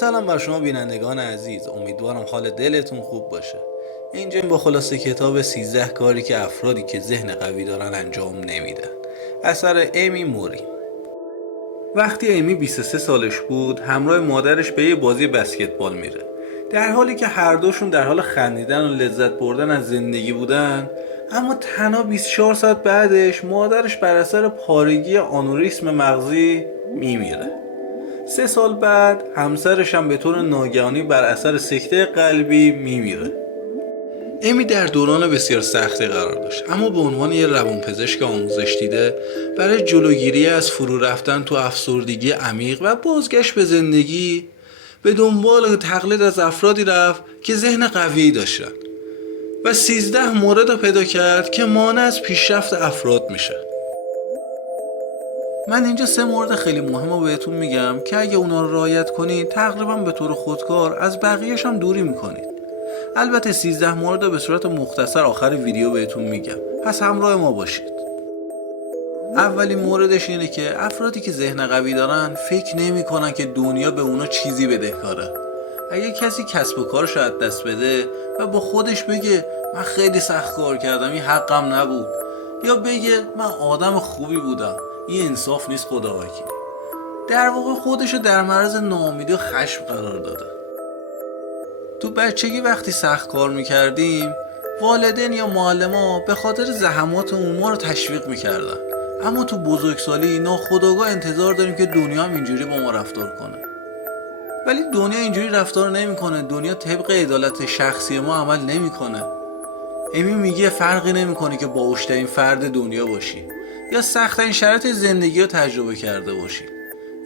سلام بر شما بینندگان عزیز، امیدوارم حال دلتون خوب باشه. اینجا با خلاصه کتاب 13 کاری که افرادی که ذهن قوی دارن انجام نمیدن، اثر امی موری. وقتی امی 23 سالش بود همراه مادرش به یه بازی بسکتبال میره. در حالی که هر دوشون در حال خندیدن و لذت بردن از زندگی بودن، اما تنها 24 ساعت بعدش مادرش بر اثر پارگی آنوریسم مغزی میمیره. 3 سال بعد همسرش هم به طور ناگهانی بر اثر سکته قلبی میمیره. امی در دوران بسیار سختی قرار داشت، اما به عنوان یک روانپزشک آموزش دیده برای جلوگیری از فرو رفتن تو افسردگی عمیق و بازگشت به زندگی به دنبال تقلید از افرادی رفت که ذهن قوی داشتن و 13 مورد رو پیدا کرد که مانع از پیشرفت افراد میشه. من اینجا 3 مورد خیلی مهم رو بهتون میگم که اگه اونا رو رعایت کنید تقریبا به طور خودکار از بقیه‌اش هم دوری میکنید. البته 13 مورد رو به صورت مختصر آخر ویدیو بهتون میگم، پس همراه ما باشید. اولین موردش اینه که افرادی که ذهن قوی دارن فکر نمیکنن که دنیا به اونا چیزی بدهکاره. اگه کسی کسب و کارش رو از دست بده و با خودش بگه من خیلی سخت کار کردم این حقم نبود، یا بگه من آدم خوبی بودم این انصاف نیست خدا وکیل، در واقع خودشو در معرض ناامیدی و خشم قرار داده. تو بچگی وقتی سخت کار میکردیم والدین یا معلما به خاطر زحمات اون ما رو تشویق میکردن، اما تو بزرگسالی ناخودآگاه انتظار داریم که دنیا هم اینجوری با ما رفتار کنه. ولی دنیا اینجوری رفتار نمیکنه، دنیا طبق عدالت شخصی ما عمل نمیکنه. امی میگه فرقی نمیکنه که باهوشترین فرد دنیا باشی یا سخت‌ترین شرایط زندگی رو تجربه کرده باشی،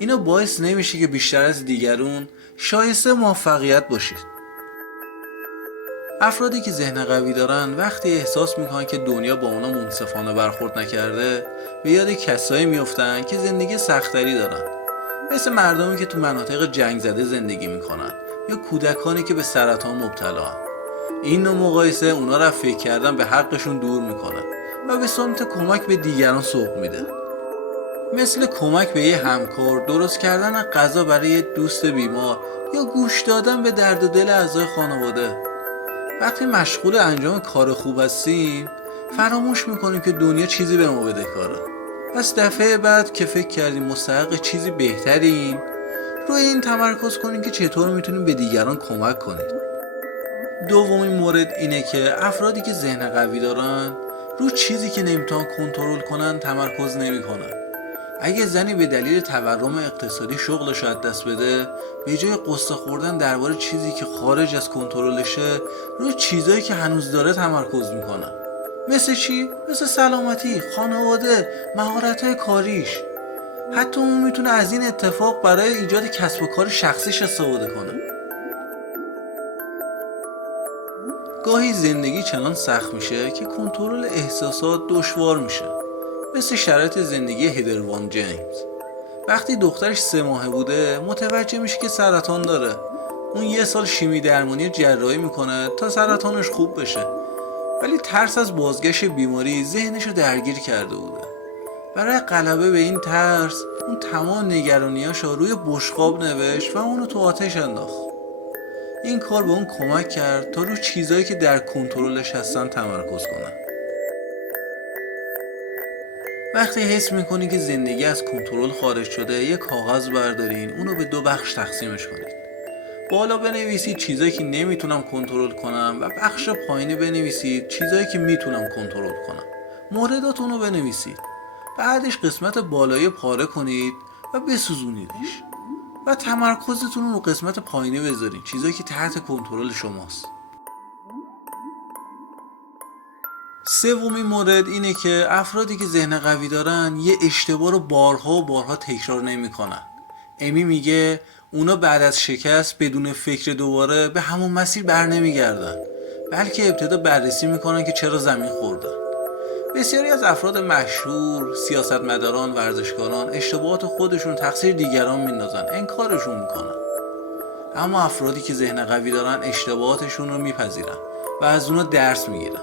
اینا باعث نمیشه که بیشتر از دیگرون شایسته موفقیت باشید. افرادی که ذهن قوی دارن وقتی احساس میکنن که دنیا با اونا منصفانه برخورد نکرده به یاد کسایی میافتن که زندگی سختری دارن، مثل مردمی که تو مناطق جنگ زده زندگی میکنن یا کودکانی که به سرطان مبتلا هن. این نوع مقایسه اونا را فکر کردن به حقشون دور میکنه و به سمت کمک به دیگران سوق میده، مثل کمک به یه همکار، درست کردن غذا برای یه دوست بیمار یا گوش دادن به درد و دل اعضای خانواده. وقتی مشغول انجام کار خوب هستیم فراموش میکنیم که دنیا چیزی به ما بدهکاره. پس دفعه بعد که فکر کردیم مستحق چیزی بهتریم روی این تمرکز کنیم که چطور میتونیم به دیگران کمک کنیم. دومین مورد اینه که افرادی که ذهن قوی دارن رو چیزی که نمیتونن کنترل کنن تمرکز نمیکنن. اگه زنی به دلیل تورم اقتصادی شغلش از دست بده، به جای قصه خوردن درباره چیزی که خارج از کنترلشه روی چیزایی که هنوز داره تمرکز میکنه. مثل چی؟ مثل سلامتی، خانواده، مهارت‌های کاریش. حتی اون میتونه از این اتفاق برای ایجاد کسب و کار شخصیش استفاده کنه. گاهی زندگی چنان سخت میشه که کنترل احساسات دشوار میشه، مثل شرایط زندگی هیدر وان جیمز. وقتی دخترش 3 ماهه بوده متوجه میشه که سرطان داره. اون 1 سال شیمی درمانی جراحی میکنه تا سرطانش خوب بشه، ولی ترس از بازگشت بیماری ذهنشو درگیر کرده بوده. برای غلبه به این ترس اون تمام نگرانیاشو روی بشقاب نوشت و اونو تو آتش انداخت. این کار به اون کمک کرد تا روی چیزایی که در کنترلش هستن تمرکز کنه. وقتی حس میکنی که زندگی از کنترل خارج شده، یه کاغذ بردارین، اونو به 2 بخش تقسیمش کنید. بالا بنویسید چیزایی که نمیتونم کنترل کنم و بخش پایینی بنویسید چیزایی که میتونم کنترل کنم. مورداتونو بنویسید. بعدش قسمت بالایی پاره کنید و بسوزونیدش و تمرکزتون رو قسمت پایینی بذارید، چیزایی که تحت کنترل شماست. سومین مورد اینه که افرادی که ذهن قوی دارن یه اشتباه رو بارها و بارها تکرار نمی‌کنن. امی میگه اونا بعد از شکست بدون فکر دوباره به همون مسیر بر نمیگردن، بلکه ابتدا بررسی میکنن که چرا زمین خوردن. بسیاری از افراد مشهور، سیاستمداران، ورزشکاران اشتباهات خودشون تقصیر دیگران میندازن، انکارشون میکنن. اما افرادی که ذهن قوی دارن اشتباهاتشون رو میپذیرن و از اونا درس میگیرن.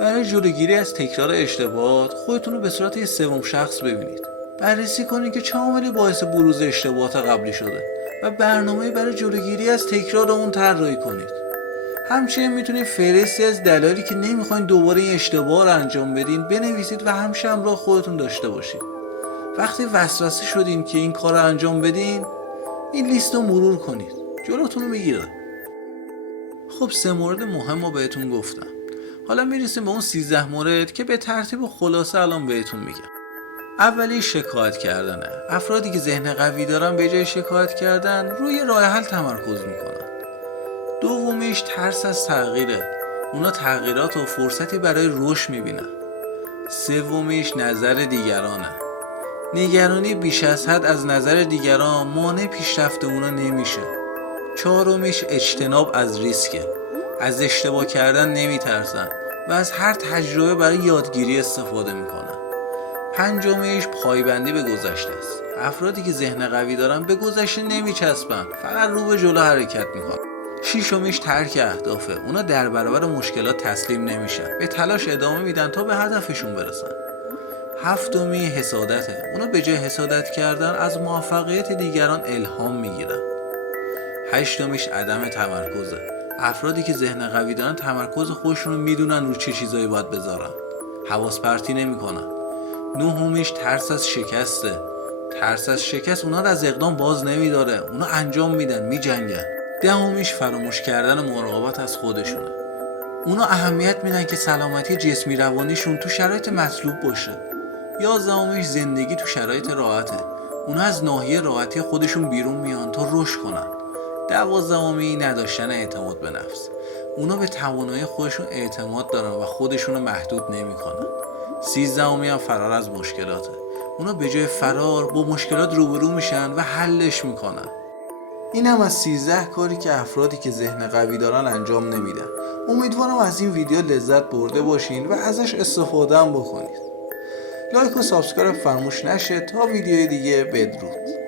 برای جلوگیری از تکرار اشتباهات خودتون رو به صورت یه سوم شخص ببینید. بررسی کنید که چه عاملی باعث بروز اشتباهات قبلی شده و برنامه برای جلوگیری از تکرار اون طراحی کنید. همچنین میتونید فهرستی از دلایلی که نمیخواین دوباره این اشتباه رو انجام بدین بنویسید و همیشه همراه خودتون داشته باشید. وقتی وسوسه شدین که این کار رو انجام بدین، این لیست رو مرور کنید، جلوتون رو میگیره. خب 3 مورد مهم رو بهتون گفتم. حالا میرسیم به اون 13 مورد که به ترتیب خلاصه الان بهتون میگم. اولی شکایت کردنه. افرادی که ذهن قوی دارن به جای شکایت کردن روی راه حل تمرکز میکنن. دومیش ترس از تغییره. اونا تغییرات و فرصتی برای رشد میبینن. سومیش نظر دیگرانه. نگرانی بیش از حد از نظر دیگران مانع پیشرفت اونا نمیشه. چهارمیش اجتناب از ریسکه. از اشتباه کردن نمیترسن و از هر تجربه برای یادگیری استفاده میکنن. پنجمیش پایبندی به گذشته است. افرادی که ذهن قوی دارن به گذشته نمیچسبن، فقط رو به جلو حرکت میکنن. ششمیش ترک اهدافه. اونا در برابر مشکلات تسلیم نمیشن، به تلاش ادامه میدن تا به هدفشون برسن. هفتمی حسادته. اونا به جای حسادت کردن از موفقیت دیگران الهام میگیرن. هشتمیش عدم تمرکزه. افرادی که ذهن قوی دارن تمرکز خودشون رو میدونن رو چه چیزایی باید بذارن، حواس پرتی نمیکنن. نهمیش ترس از شکسته. ترس از شکست اونا رو از اقدام باز نمیداره، اونا انجام میدن، میجنگن. دهمیش فراموش کردن مراقبت از خودشونه. اونا اهمیت میدن که سلامتی جسمی روانیشون تو شرایط مطلوب باشه. 11میش زندگی تو شرایط راحته. اونا از ناحیه راحتی خودشون بیرون میان تا رشد کنن. 12می نداشتن اعتماد به نفس. اونا به توانایی خودشون اعتماد دارن و خودشون رو محدود نمیکنن. 13می هم فرار از مشکلاته. اونا به جای فرار با مشکلات روبرو میشن و حلش میکنن. این هم از 13 کاری که افرادی که ذهن قوی دارن انجام نمیدن. امیدوارم از این ویدیو لذت برده باشین و ازش استفاده هم بکنید. لایک و سابسکرایب فراموش نشه. تا ویدیوی دیگه، بدرود.